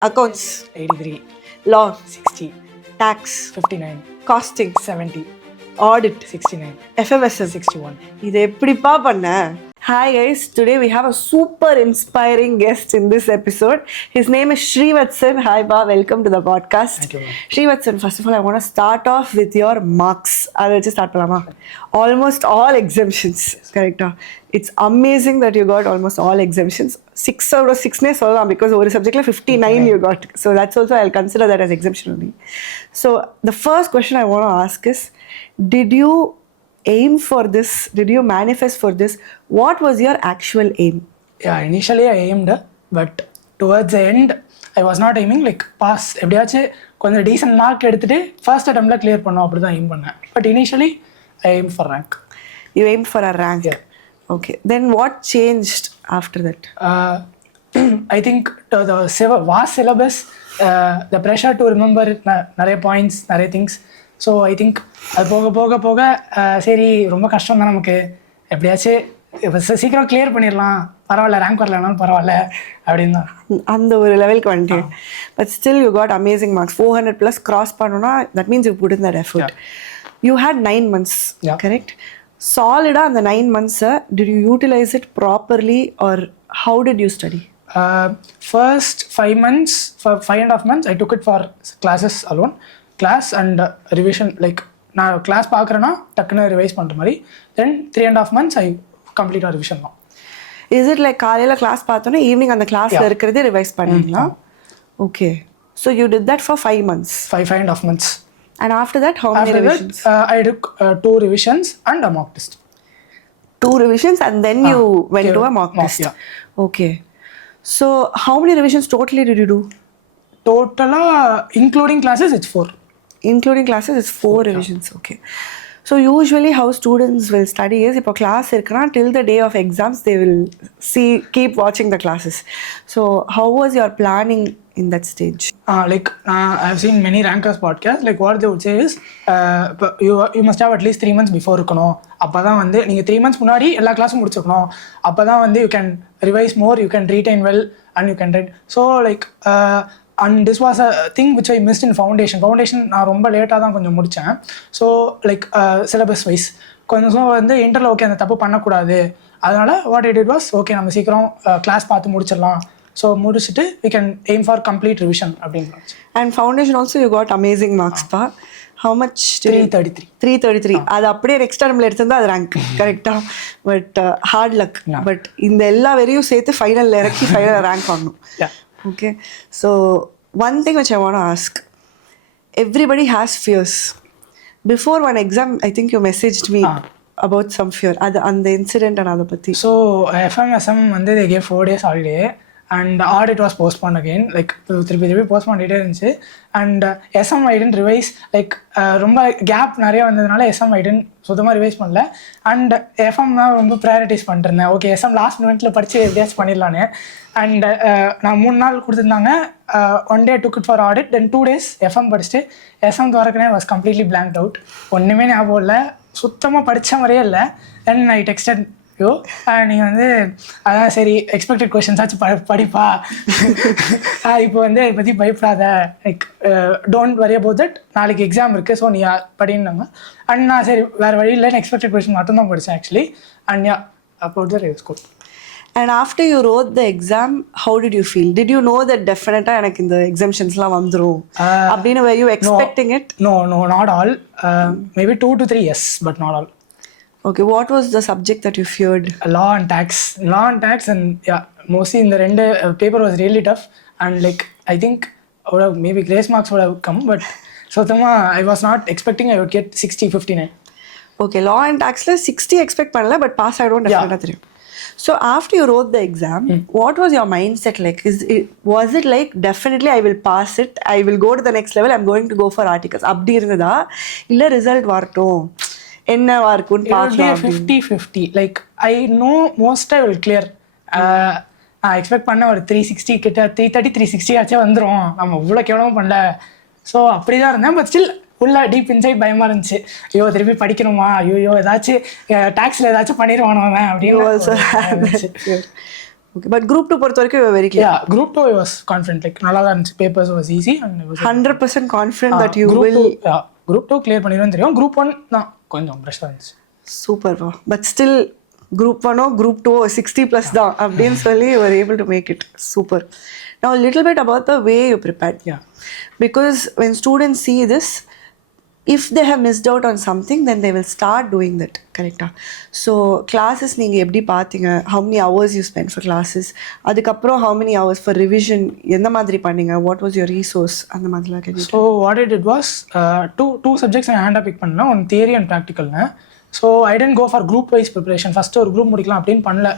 Accounts, 83, law, 60, tax, 59, costing, 70, audit, 69, FMSM. 61. இது எப்படிப்பா பண்ண? Hi guys, today we have a super inspiring guest in this episode. His name is Srivatsan. Hi ba, welcome to the podcast. Thank you, ma'am. Srivatsan, first of all, I want to start off with your marks. I'll just start palama. Almost all exemptions, correct? It's amazing that you got almost all exemptions. 6 out of 6 because over subject 59 you got. So that's also, I'll consider that as exemption only. So the first question I want to ask is, did you aim for this? Did you manifest for this? What was your actual aim? Yeah, initially I aimed, but towards the end, I was not aiming like pass. எப்படியாச்சும் கொஞ்சம் decent mark எடுத்துட்டு ஃபர்ஸ்ட் அட்டெம்ப்ட்ல கிளியர் பண்ணோம் அப்படி தான் எய்ம் பண்ணேன். But initially I aim for rank. You aimed for a rank. Yeah. Okay. Then what changed after that? I think the vast syllabus, the pressure to remember நிறைய பாயிண்ட்ஸ் நிறைய திங்ஸ். ஸோ ஐ திங்க் அது போக போக போக சரி ரொம்ப கஷ்டம் தான் நமக்கு, எப்படியாச்சும் இப்போ சீக்கிரம் கிளியர் பண்ணிடலாம், பரவாயில்ல ரேங்க் வரலனாலும் பரவாயில்ல அப்படின்னு தான் அந்த ஒரு லெவலுக்கு வந்துட்டேன். But still you got amazing marks. 400 plus cross பண்ணணும்னா that means you put in that effort. You had 9 months, correct? சாலிடா அந்த 9 months did you utilize it properly or how did you study? First 5 months, for 5.5 months I took it for classes alone, class and revision. Like நான் கிளாஸ் பார்க்குறேன்னா டக்குன்னு ரிவைஸ் பண்ணுற மாதிரி. தென் 3.5 months I கம்ப்ளீட்டாக ரிவிஷன் தான். Is it like காலையில் கிளாஸ் பார்த்தோன்னா ஈவினிங் அந்த கிளாஸில் இருக்கிறதே ரிவைஸ் பண்ணிங்களா? Okay. So you did that for 5 months. 5.5 months. And after that, how many revisions? I took 2 revisions and a mock test. 2 revisions and then you went to a mock test. Yeah. Okay. So how many revisions totally did you do? Total, including classes, it's 4. Including classes, it's 4 revisions. Okay. So usually how students will study is, if a class irukna till the day of exams, they will keep watching the classes. So how was your planning in that stage? Like I've seen many rankers podcasts, like what they would say is you must have at least 3 months before இருக்கணும். அப்பதான் வந்து நீங்க 3 months முன்னாடி எல்லா கிளாஸும் முடிச்சிருக்கணும். அப்பதான் வந்து you can revise more, you can retain well and you can read. So like and this was a thing which I missed in foundation. நான் ரொம்ப லேட்டாக தான் கொஞ்சம் முடித்தேன். ஸோ லைக் சிலபஸ் வைஸ் கொஞ்சம் வந்து இன்டர்ல ஓகே அந்த தப்பு பண்ணக்கூடாது. அதனால what I did was, okay நம்ம சீக்கிரம் கிளாஸ் பார்த்து முடிச்சிடலாம். ஸோ முடிச்சுட்டு we can aim for complete revision அப்படின்னு. And foundation also you got amazing marks pa. How much? 333. அது அப்படியே நெக்ஸ்ட் டர்ம்ல எடுத்திருந்தா அது ரேங்க் கரெக்டா? But hard luck. பட் இந்த எல்லா வெறியும் சேர்த்து ஃபைனல்ல இறக்கி ஃபைனல் ரேங்க் வாங்கணும். Okay, so one thing which I want to ask, everybody has fears. Before one exam, I think you messaged me about some fear, and the incident and other patti. So FMSM வந்து they gave 4 days holiday and audit was postponed again, like திருப்பி postponed பண்ணிட்டே இருந்துச்சு. And SM I didn't revise, like ரொம்ப கேப் நிறைய வந்ததுனால SM I didn't சுத்தமாக ரிவைஸ் பண்ணல. And FM தான் ரொம்ப ப்ரையாரிட்டிஸ் பண்ணிருந்தேன். ஓகே SM லாஸ்ட் மினிட்ல படித்து எப்படியாச்சும் பண்ணிடலான்னு. அண்ட் நான் 3 நாள் கொடுத்துருந்தாங்க. 1 day took it for audit, then 2 days FM படிச்சுட்டு SM திறக்கனே was completely blanked out. ஒன்றுமே ஞாபகம் இல்லை, சுத்தமாக படித்த மாதிரியே இல்லை. தென் ஐ டெக்ஸ்டட் யோ, நீங்கள் வந்து அதான் சரி எக்ஸ்பெக்டட் கொஷின்ஸ் ஆச்சு படிப்பா, இப்போ வந்து இதை பற்றி பயப்படாத, like don't worry about that, நாளைக்கு எக்ஸாம் இருக்குது ஸோ நீ படினாங்க. அண்ட் நான் சரி வேறு வழி இல்லைன்னு எக்ஸ்பெக்டட் கொஷின் மட்டும்தான் படித்தேன் actually. And yeah about the review score. And after you wrote the exam, how did you feel? Did you know that definitely எனக்கு இந்த exemptionsலாம் வந்துரும் அப்படின்னு? were you expecting it? No, not all. Maybe 2 to 3 yes, but not all. Okay, what was the subject that you feared? Law and tax and yeah, mostly in the ரெண்டு paper was really tough and like I think maybe grace marks would have come, but சுத்தமா I was not expecting I would get 60, 59. Okay, law and taxல 60 expect பண்ணல, but pass I don't definitely தெரியும். So after you wrote the exam, what was your mindset like? Was it like definitely I will pass it, I will go to the next level, I'm going to go for articles அப்படி இருந்ததா, இல்லை ரிசல்ட் வரட்டும் என்னவா இருக்குன்னு பார்க்கலாம்? 50-50. Like I know most I will clear. நான் எக்ஸ்பெக்ட் பண்ண ஒரு 360 கிட்ட 330 360 ஆச்சே வந்துடும், நம்ம இவ்வளோ கேவலமும் பண்ணல. ஸோ அப்படி தான் இருந்தேன். பட் ஸ்டில் உள்ள டீப் இன்சைட் பயமாக இருந்துச்சு. ஐயோ திருப்பி படிக்கணுமா, ஐயோ ஏதாச்சும் டேக்ஸில் ஏதாச்சும் பண்ணிடுவானு அப்படின்னு. ஓகே பட் குரூப் 2 பொறுத்த வரைக்கும் வெரி கிளியர். யா குரூப் 2 ஐ வாஸ் கான்ஃபிடென்ட் லைக் நல்லா தான் இருந்துச்சு. Papers was easy and 100% confident that you will. Group 2 கிளியர் பண்ணிடுவேன் தெரியும். குரூப் 1 தான் கொஞ்சம் ப்ரெஷராக இருந்துச்சு. சூப்பர் வா. பட் ஸ்டில் குரூப் 1 குரூப் 2 60+ தான் அப்படின்னு சொல்லி you were able to make it. Super. Now a little bit about the way you prepared. Yeah. Because when students see this, if they have missed out on something, then they will start doing that. Correct? So classes நீங்கள் எப்படி பார்த்தீங்க? How many hours you spent for classes? அதுக்கப்புறம் how many hours for revision? எந்த மாதிரி பண்ணீங்க? What was your resource? அந்த மாதிரிலாம் கேட்குறேன். So what I did was two subjects நான் ஹேண்டாக பிக் பண்ணேன். ஒன் தியரி அண்ட் ப்ராக்டிக்கல்னு. So I didn't go for group wise preparation. First ஒரு குரூப் முடிக்கலாம் அப்படின்னு பண்ணல.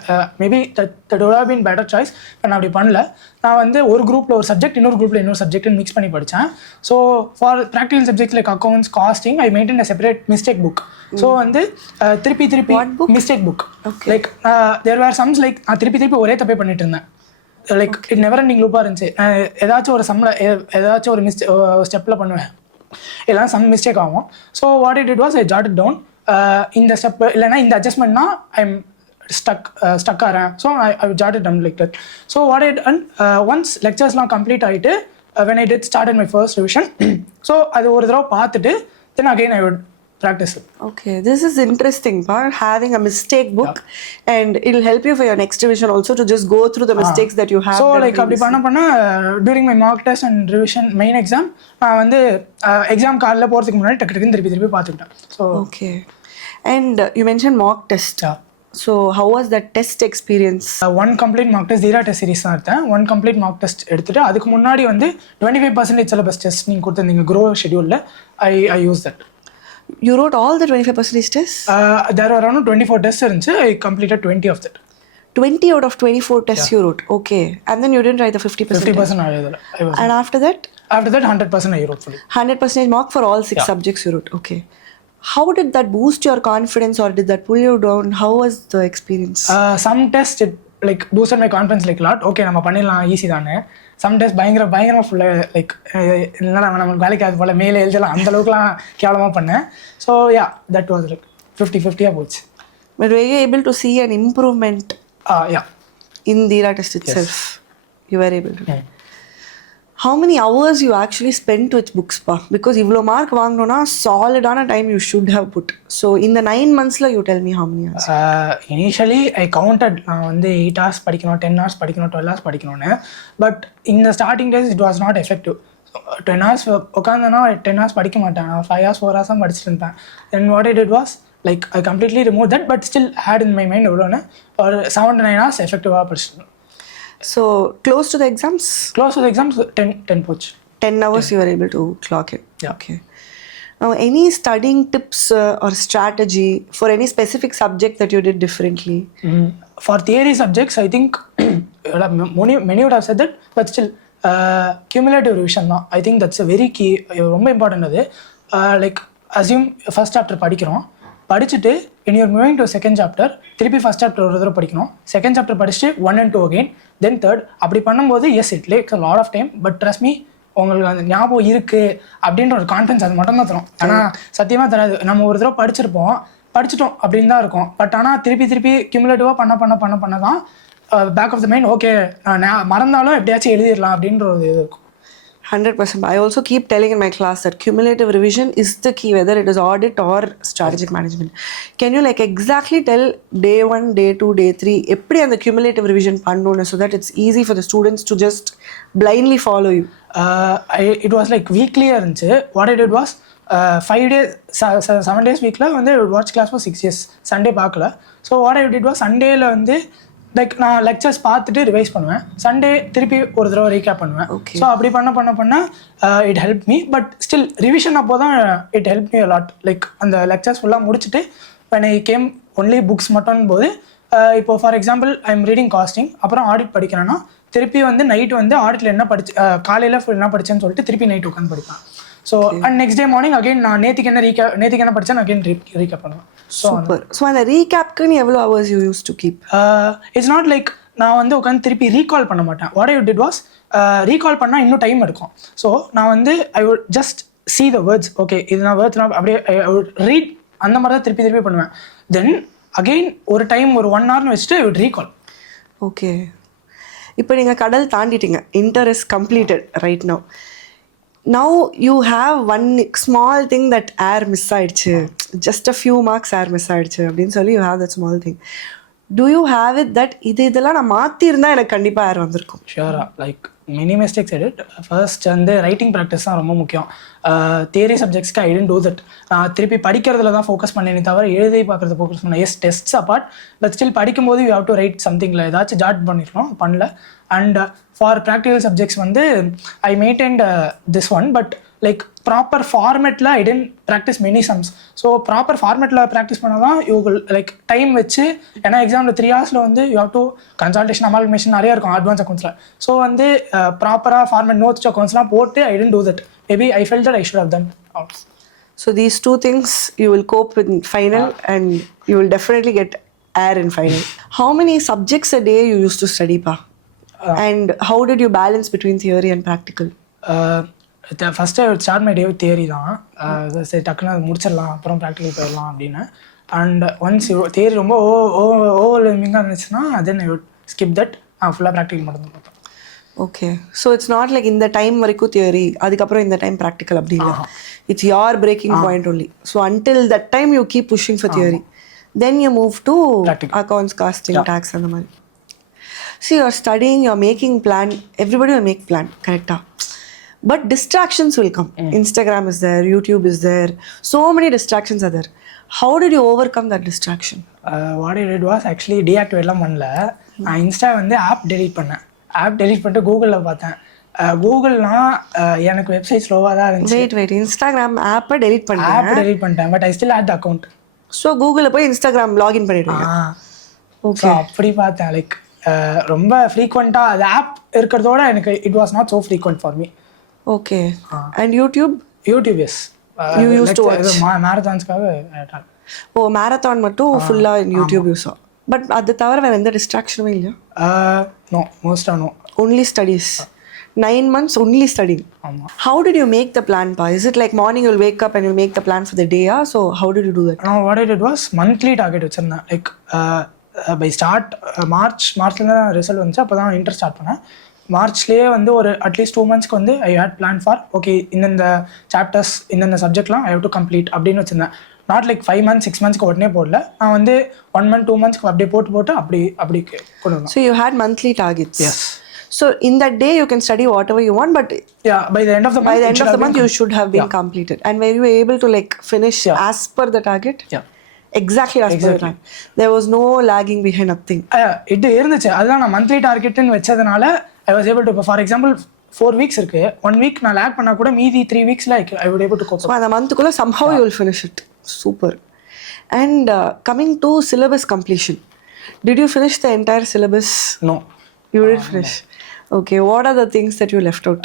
Maybe that would have been better choice. நான் அப்படி பண்ணல. நான் வந்து ஒரு குரூப்பில் ஒரு சப்ஜெக்ட், இன்னொரு குரூப்பில் இன்னொரு சப்ஜெக்ட்னு மிக்ஸ் பண்ணி படித்தேன். So for practical subject like accounts, costing, I maintain a separate mistake book. So வந்து திருப்பி mistake book like there where sums like நான் திருப்பி ஒரே தப்பே பண்ணிட்டு இருந்தேன். லைக் இட் நெவர் எண்டிங் லூப்பாக இருந்துச்சு. ஏதாச்சும் ஒரு சம்மில் ஏதாச்சும் ஒரு ஸ்டெப்பில் பண்ணுவேன், இல்லைனா சம் மிஸ்டேக் ஆகும். So what it was I jot it down. இந்த ஸ்டெப் இல்லைனா இந்த அட்ஜஸ்ட்மெண்ட்னா ஐ எம் ஸ்டக் ஆகிறேன். So I jot it down like that. So what it and once லெக்சர்ஸ்லாம் கம்ப்ளீட் ஆகிட்டு when I did start in my first revision, so அது ஒரு தடவை பார்த்துட்டு then again I would practice it. Okay, this is interesting part, having a mistake book. Yeah. And it will help you for your next revision also to just go through the mistakes that you have. So like அப்படி பண்ண during my mock test and revision main exam நான் வந்து எக்ஸாம் காலைல போகிறதுக்கு முன்னாடி டக்கு திருப்பி பார்த்துக்கிட்டேன். So okay. And you mentioned mock test. Yeah. So how was that test experience? One complete mock test Dheera test series தான் எடுத்தேன். One complete mock test எடுத்துட்டு அதுக்கு முன்னாடி வந்து 25% syllabus test நீங்கள் கொடுத்துருந்தீங்க grow schedule. I used that. You wrote all the 25% tests? There were around 24 tests இருந்துச்சு. I completed 20 of that. 20 out of 24 tests you wrote? Okay. And then you didn't write the 50%? 50% I was. And after that? After that 100% I wrote fully. 100% mark for all 6 subjects you wrote? Okay. How did that boost your confidence or did that pull you down? How was the experience? Some tests it like boosted my confidence like a lot. Okay, நம்ம பண்ணிடலாம், ஈஸி தானே. Some days பயங்கரமாக ஃபுல்லாக லைக் இல்லைனா நம்மளுக்கு வேலைக்கு அது போல் மேலே எழுதலாம் அந்த அளவுக்குலாம் கேவலமாக பண்ணேன். So yeah that was like 50-50 போச்சு. But were you able to see an improvement? Yeah. In Dheera test itself? Yes. You were able to? Yeah. How many hours you actually spent with books pa? Because இவ்வளோ mark வாங்கணும்னா சாலிடான time you should have put. So in the 9 monthsல you tell me how many hours? Initially I counted நான் வந்து 8 hours படிக்கணும், 10 hours படிக்கணும், 12 hours படிக்கணும்னு. But in the starting days it was not effective. 10 hours உட்காந்தனா 10 hours படிக்க மாட்டேன். 5 hours 4 hours தான் படிச்சுட்டு இருப்பேன். Then what I did was like I completely removed that but still had in my mind எவ்வளோன்னு ஒரு 7 to 9 hours effectively படிச்சுட்டு. So close to the exams? Close to the exams 10 poach. 10 hours 10. You were able to clock it? Yeah. Okay. Now any studying tips or strategy for any specific subject that you did differently? For theory subjects I think many would have said that but still cumulative revision தான். I think that's a very key, ரொம்ப இம்பார்ட்டன்ட் அது. Like assume first chapter படிக்கிறோம், படிச்சுட்டு when you are moving to second chapter திருப்பி first chapter ஒரு தடவை படிக்கணும், second chapter படிச்சுட்டு 1 and 2 again then third. அப்படி பண்ணும்போது S it lakhs a lot of time but trust me உங்களுக்கு அந்த ஞாபகம் இருக்குது அப்படின்ற ஒரு கான்ஃபிடன்ஸ் அது மட்டும் தான் தரும். ஆனால் சத்தியமாக தராது. நம்ம ஒரு தடவை படிச்சிட்டோம் அப்படின்னு தான் இருக்கும். பட் ஆனால் திருப்பி கியூமுலேட்டிவாக பண்ண தான் back of the mind okay நான் மறந்தாலும் எப்படியாச்சும் எழுதிடலாம் அப்படின்ற ஒரு இது இருக்கும். 100%. I also keep telling in my class that cumulative revision is the key, whether it is audit or strategic management. Can you like exactly tell day 1, day 2, day 3 எப்படி அந்த cumulative revision பண்ணணும்னு so that it's easy for the students to just blindly follow you? It was like weekly இருந்துச்சு. What I did was 5 days 7 days வீக்கில் வந்து watch class for 6 days. Sunday பார்க்கல. So what I did was Sundayல வந்து லைக் நான் லெக்சர்ஸ் பார்த்துட்டு ரிவைஸ் பண்ணுவேன், சண்டே திருப்பி ஒரு தடவை ரீகேப் பண்ணுவேன். ஸோ அப்படி பண்ண it help me. But still revision அப்போ தான் it help me lot. Like அந்த லெக்சர்ஸ் ஃபுல்லாக முடிச்சுட்டு when I came only books மட்டும் போது இப்போ for example I am reading costing, அப்புறம் ஆடிட் படிக்கிறேன்னா திருப்பி வந்து நைட் வந்து ஆடிட்டில் என்ன காலையில் என்ன படித்தேன்னு சொல்லிட்டு திருப்பி நைட் உட்காந்து படிப்பேன். So and next day morning again நான் நேற்றுக்கு என்ன படித்தேன் அகைன் ரீகேப் பண்ணுவேன். ஸோ அந்த ரீகேப்க்கு எவ்வளோ hours you use to keep? It's not like நான் வந்து உட்காந்து திருப்பி ரீகால் பண்ண மாட்டேன். What I did was recall பண்ணால் இன்னும் டைம் எடுக்கும். ஸோ நான் வந்து I would just see the words, okay இது நான் வேர்ட்ஸ் நான் அப்படியே ஐ வுட் ரீட் அந்த மாதிரி தான் திருப்பி பண்ணுவேன். தென் அகெயின் ஒரு டைம் ஒரு 1 hour வச்சுட்டு ஐ வுட் ரீகால். ஓகே இப்போ நீங்கள் கடல் தாண்டிட்டீங்க, inter is completed right now. Now you have one small thing that AIR miss ஆயிடுச்சு, just a few marks AIR miss ஆயிடுச்சு அப்படின்னு சொல்லி you have that small thing. Do you have it that இதெல்லாம் நான் மாற்றிருந்தா எனக்கு கண்டிப்பாக ஏர் வந்திருக்கும்? ஷியூராக. Like many mistakes edit. First வந்து ரைட்டிங் ப்ராக்டிஸ் தான் ரொம்ப முக்கியம். தியரி சப்ஜெக்ட்ஸ்க்கு ஐ டென்ட் டூ தட். நான் திருப்பி படிக்கிறதுல தான் ஃபோக்கஸ் பண்ணேனே தவிர எழுதி பார்க்குறது ஃபோக்கஸ் பண்ணேன். Yes tests apart, but still படிக்கும்போது யூ ஹேவ் டு ரைட் சம்திங்கில் ஏதாச்சும் ஜாட் பண்ணிருக்கணும், பண்ணல. அண்ட் ஃபார் ப்ராக்டிக்கல் சப்ஜெக்ட்ஸ் வந்து I maintained this one, but like proper ஃபார்மேட்டில் I didn't practise many sums. So proper ஃபார்மேட்டில் ப்ராக்டிஸ் பண்ணால் தான் யூ லைக் டைம் வச்சு, ஏன்னா எக்ஸாமில் 3 hours வந்து you have to consultation amalgamation நிறையா இருக்கும் அட்வான்ஸ் அக்கௌண்ட்ஸில். ஸோ வந்து ப்ராப்பராக ஃபார்மேட் நோட்ஸ் அக்கௌண்ட்ஸ்லாம் போட்டு I didn't do that. Maybe I felt that I should have done. So these two things you will cope in final and you will definitely get air in final. How many subjects a day you used to study, pa? And how did you balance between theory and practical? First start my day with theory தான். சரி டக்குன்னு அது முடிச்சிடலாம், அப்புறம் ப்ராக்டிக்கல் போயிடலாம் அப்படின்னு. And once theory ரொம்ப ஓவர்வெல்மிங்காக இருந்துச்சுன்னா then I would skip that. ஃபுல்லாக ப்ராக்டிக்கல் மட்டும் தான் பார்ப்பேன். Okay, so it's not like இந்த டைம் வரைக்கும் தியரி, அதுக்கப்புறம் இந்த டைம் ப்ராக்டிக்கல் அப்படி இல்லை. It's your breaking point only. So until that time you keep pushing for theory, then you move to accounts, costing, tax அந்த மாதிரி. See, you're studying, you're making plan, everybody will make plan, correct? But distractions will come. Instagram is there, YouTube is there, so many distractions are there. How did you overcome that distraction? What I did was actually deactivateலாம் பண்ணல. நான் Insta வந்து app delete பண்ணேன். App delete பண்ணிட்டு கூகுளில் பார்த்தேன். கூகுள்னா எனக்கு வெப்சைட் ஸ்லோவாக தான் இருந்துச்சு. வெயிட் இன்ஸ்டாகிராம் ஆப்பை டெலீட் பண்ணிட்டேன். ஆப் டெலீட் பண்ணிட்டேன், but I still had the account. So கூகுளில் போய் இன்ஸ்டாகிராம் லாகின் பண்ணிடுவேன். ஓகே, அப்படி பார்த்தேன். லைக் ரொம்ப ஃப்ரீக்வெண்ட்டாக அது ஆப் இருக்கிறதோட எனக்கு it was not so frequent for me. Okay, and YouTube yes. You use to watch மேரத்தான்ஸ்க்காக. ஓ, மேரத்தான் மட்டும் ஃபுல்லாக யூடியூப் யூஸ். பட் அது தவிர வேறு எந்த டிஸ்ட்ராக்ஷனுமே இல்லையா? நோ, மோஸ்ட்டாக no. Only studies. 9 months only studying. How did you make the plan, pa? Is it like morning you'll wake up and you'll make the plan for the day? So how did you do that? No, what I did was monthly target வச்சிருந்தேன். Like by start மார்ச்ல தான் ரிசல்ட் வந்துச்சு. அப்போ தான் inter start பண்ணேன். மார்ச்லேயே வந்து ஒரு அட்லீஸ்ட் 2 months வந்து ஐ ஹேட் பிளான் ஃபார் ஓகே இந்தந்த சாப்டர்ஸ் இந்தந்த சப்ஜெக்ட்லாம் ஐ ஹவ் டு கம்ப்ளீட் அப்படின்னு வச்சிருந்தேன். நாட் லைக் 5 months 6 months உடனே போடல. நான் வந்து 1 month 2 months அப்படியே போட்டு அப்படி கொண்டு வந்தேன். So you had monthly targets? Yes. So in that day you can study whatever you want, but yeah, by the end of the month you should have been completed. And were you able to like finish as per the target? Yeah. Exactly as per the target. There was no lagging behind, nothing. இது இருந்துச்சு. அதுதான் நான் மந்த்லி டார்கெட்னு வச்சதுனால I was able to, for example 4 weeks இருக்கு, 1 week நான் லேக் பண்ணா கூட மீதி 3 weeksல I would able to cope. So அந்த மந்த்க்குள்ள somehow you will finish it. Super. And coming to syllabus completion, did you finish the entire syllabus? No. You didn't finish. Okay, what are the things that you left out?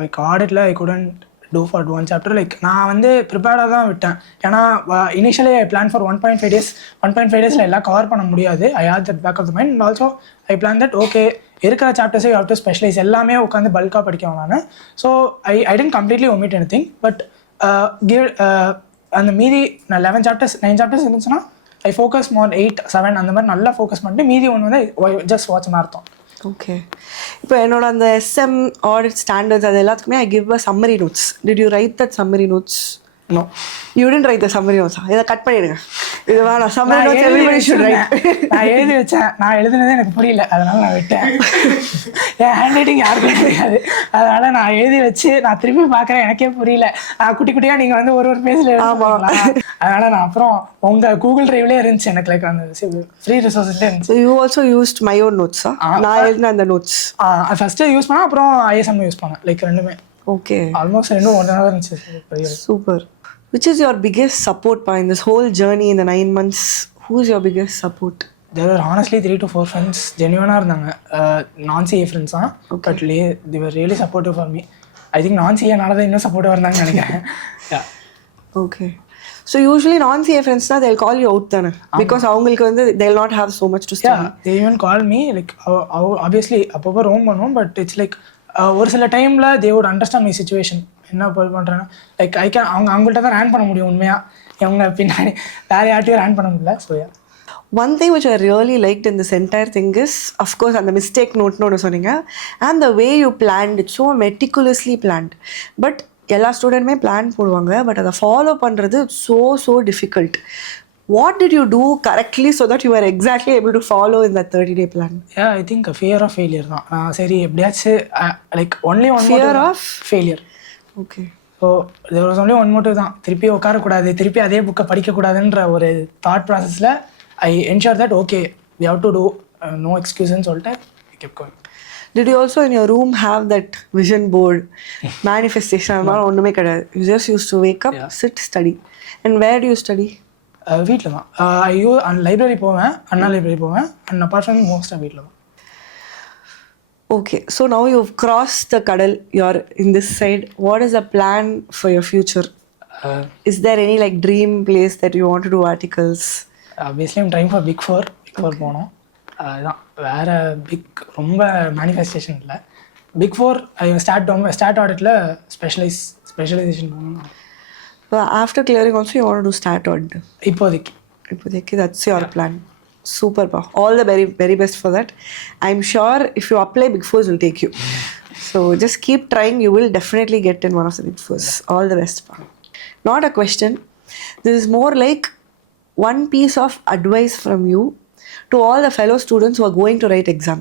Like auditல I couldn't do for one chapter. Like நான் வந்து ப்ரிப்பேர்டாக தான் விட்டேன். ஏன்னா initially I plan for 1.5 days. 1.5 daysல எல்லாம் cover பண்ண முடியாது. I had that back of the mind. And also I plan that okay இருக்கிற சாப்டர்ஸை யூ ஹவ் டு ஸ்பெஷலைஸ், எல்லாமே உட்காந்து பல்காக படிக்கணும் நான். So I didn't completely omit anything. But அந்த மீதி நான் 11 chapters 9 chapters இருந்துச்சுன்னா ஐ ஃபோக்கஸ் மோர் 8 7 அந்த மாதிரி நல்லா ஃபோக்கஸ் பண்ணிட்டு மீதி ஒன்று வந்து ஜஸ்ட் வாட்ச் மார்த்தோம். ஓகே, இப்போ என்னோட அந்த எஸ்எம் ஆடிட் ஸ்டாண்டர்ட்ஸ் அது எல்லாத்துக்குமே I give a summary notes. Did you write that summary notes? No, you didn't write the summary notes. இதை கட் பண்ணிடுங்க. இது வேணாம், summary notes everybody should write. நான் எழுதி வச்சேன், நான் எழுதுனதே எனக்கு புரியல, அதனால நான் விட்டேன். என் ஹேண்ட் ரைட்டிங் யாருக்கும் தெரியாது, அதனால நான் எழுதி வச்சு நான் திருப்பி பார்க்குறேன், எனக்கே புரியல. குட்டி குட்டியாக நீங்கள் வந்து ஒரு பேஜில் எழுதுவாங்களா, அதனால நான் அப்புறம் உங்கள் கூகுள் டிரைவ்லேயே இருந்துச்சு எனக்கு, லைக் அந்த ஃப்ரீ ரிசோர்ஸ்லேயே இருந்துச்சு. You also used my own நோட்ஸா? நான் எழுதின அந்த நோட்ஸ் ஃபஸ்ட்டு யூஸ் பண்ணேன், அப்புறம் ஐஎஸ்எம் யூஸ் பண்ணேன். லைக் ரெண்டுமே ஓகே, ஆல்மோஸ்ட் ரெண்டும் ஒன்றா தான் இருந்துச்சு. Super. Which is your biggest support pa in this whole journey in the 9 months? Who is your biggest support? There were honestly 3 to 4 friends. Genuine-ஆ இருந்தாங்க. non-CA friends தான். But they were really supportive for me. I think non-CA-னால தான் இன்னும் சப்போர்ட்டிவாக இருந்தாங்கன்னு நினைக்கிறேன். Yeah. Okay. So usually non-CA friends na they'll call you out தானே, because அவங்களுக்கு வந்து they'll not have so much to study. Yeah, they even call me like obviously அப்பப்போ ரோம் பண்ணுவோம், but it's like ஒரு சில டைமில் they would understand my situation. என்ன போல் பண்ணுறேன்னா லைக் அவங்கள்ட்ட தான் ரேன் பண்ண முடியும் உண்மையாக, அவங்க பின்னாடி வேறு யார்ட்டையும் ரேன் பண்ண முடியல. So One thing which I really liked in this entire thing is, of course, and the mistake note சொன்னீங்க, and the way you planned it, so meticulously planned. But எல்லா ஸ்டூடெண்ட்டுமே பிளான் போடுவாங்க, பட் அதை ஃபாலோ பண்ணுறது so difficult. What did you do correctly so that you were exactly able to follow in that 30-day plan? Yeah, I think fear of failure தான். சரி எப்படியாச்சும் like only one fear motive of failure. Okay. So there was only one motive தான். திருப்பி உட்காரக்கூடாது, திருப்பி அதே புக்கை படிக்கக்கூடாதுன்ற ஒரு தாட் ப்ராசஸில் I ensure that okay, we have to do no excuses சொல்லிட்டு I kept going. Did you also in your room have that vision board, manifestation? அதனால ஒன்றுமே கிடையாது. You just used to wake up, sit, study. And where do you study? வீட்டில் தான். ஐயோ லைப்ரரி போவேன், அண்ணா லைப்ரரி போவேன், and apart from மோஸ்ட்டாக வீட்டில் தான். Okay, so now you've crossed the கடல், you're in this side. What is the plan for your future? Is there any like dream place that you want to do articles? Basically I'm trying for Big Four போனோம். அதுதான், வேறு பிக் ரொம்ப மேனிஃபெஸ்டேஷன் இல்லை. Big four start ஆடிட்டில் ஸ்பெஷலைசேஷன் போகணும். After clearing also you want to do stat audit? இப்போதைக்கு that's your plan. Super pa. All the very very best for that. I'm sure if you apply Big Fours will take you. So just keep trying, you will definitely get in one of the Big Fours. All the best pa. Not a question. This is more like one piece of advice from you to all the fellow students who are going to write exam.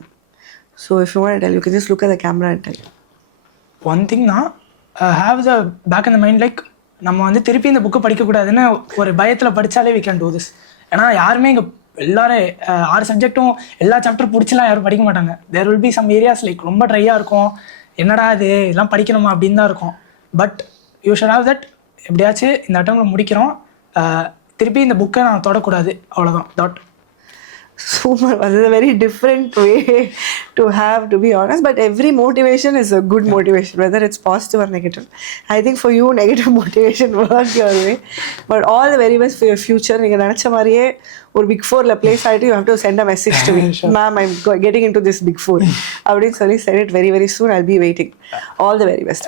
So if you want to tell, you can just look at the camera and tell. One thing na, have the back in the mind like நம்ம வந்து திருப்பி இந்த புக்கை படிக்கக்கூடாதுன்னு ஒரு பயத்தில் படித்தாலே we can do this. ஏன்னா யாருமே இங்கே எல்லாரும் 6 சப்ஜெக்ட்டும் எல்லா சாப்டர் பிடிச்சலாம் யாரும் படிக்க மாட்டாங்க. there will be some areas like ரொம்ப ட்ரையாக இருக்கும், என்னடா இது இதெல்லாம் படிக்கணுமா அப்படின்னு தான் இருக்கும். But you should have that, எப்படியாச்சும் இந்த அட்டம்ல முடிக்கிறோம், திருப்பி இந்த புக்கை நான் தொடக்கூடாது, அவ்வளோதான் thought. Super. This is a very different way to have, to be honest. But every motivation is a good motivation, whether it's positive or negative. I think for you, negative motivation works your way. But all the very best for your future. You நினச்ச மாதிரியே ஒரு Big Fourல place ஆகிட்டு you have to send a message to me. Ma'am, I'm getting into this Big Four. அப்படின்னு சொல்லி send it very very soon. I'll be waiting. All the very best.